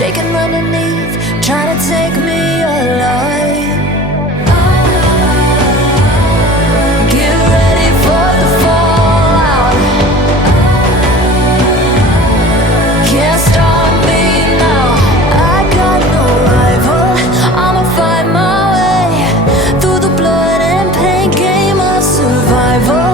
shaking underneath, trying to take me alive. Get ready for the fallout. Can't stop me now. I got no rival. I'ma find my way through the blood and pain game of survival.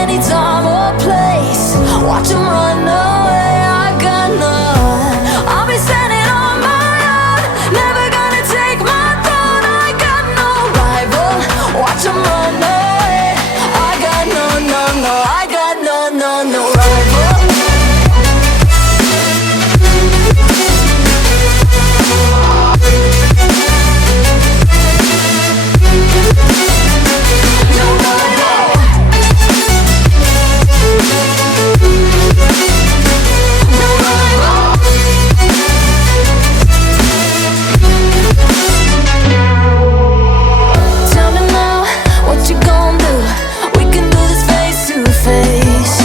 Any time or place, watch 'em run away. I got none. I'll be standing on my own, never gonna take my throne. I got no rival. Watch 'em run away. I got no, no, no. I got no, no, no rival. Tell me now, what you gon' do? We can do this face to face.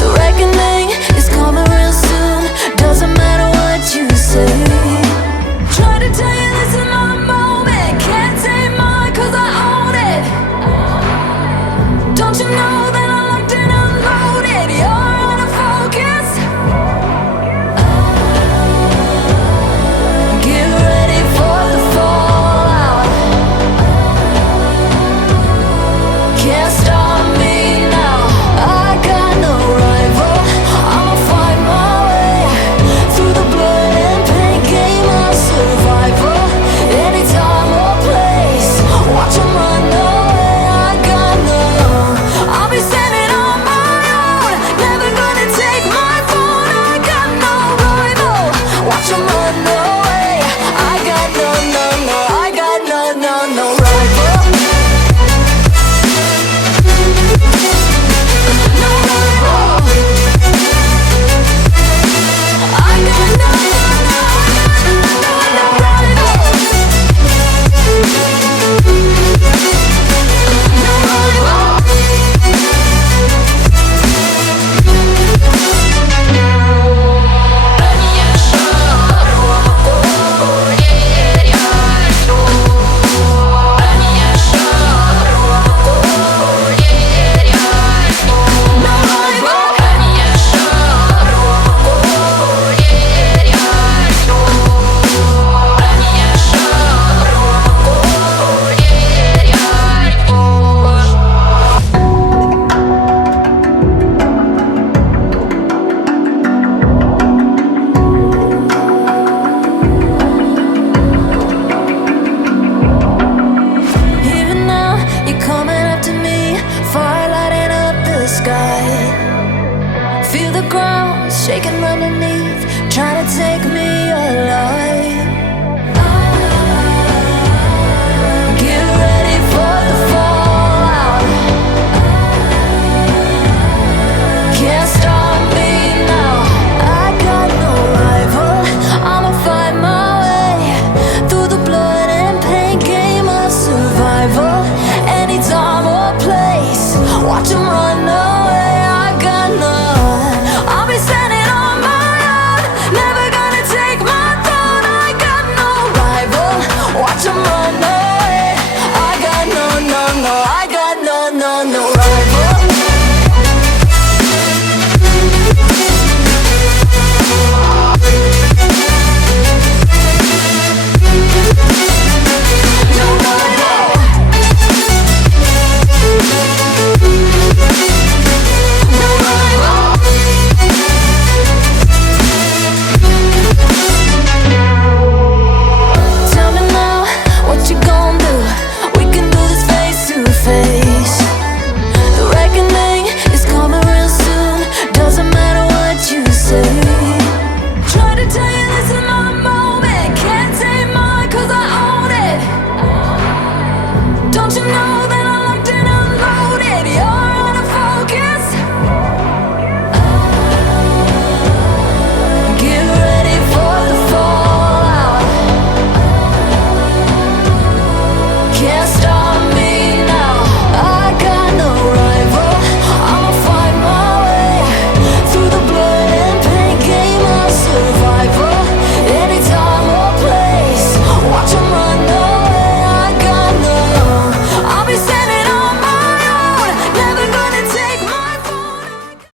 The reckoning is coming real soon. Doesn't matter what you say. Try to tell you this is my moment. Can't take mine 'cause I own it. Don't you know that I'm locked and unloaded? You're out of focus. Get ready for the fallout. Can't stop me now. I got no rival. I'ma find my way through the blood and pain game of survival. Any time or place, watch 'em run away. I got no. I'll be standing on my own, never gonna take my phone. I got no rival. Watch 'em run away. I got no, no, no. I got no, no, no rival. No rival. I got no, no, no. No, no rival. No rival. Even now, you're coming up to me, fire lighting up the sky. Feel the ground shaking underneath, trying to take me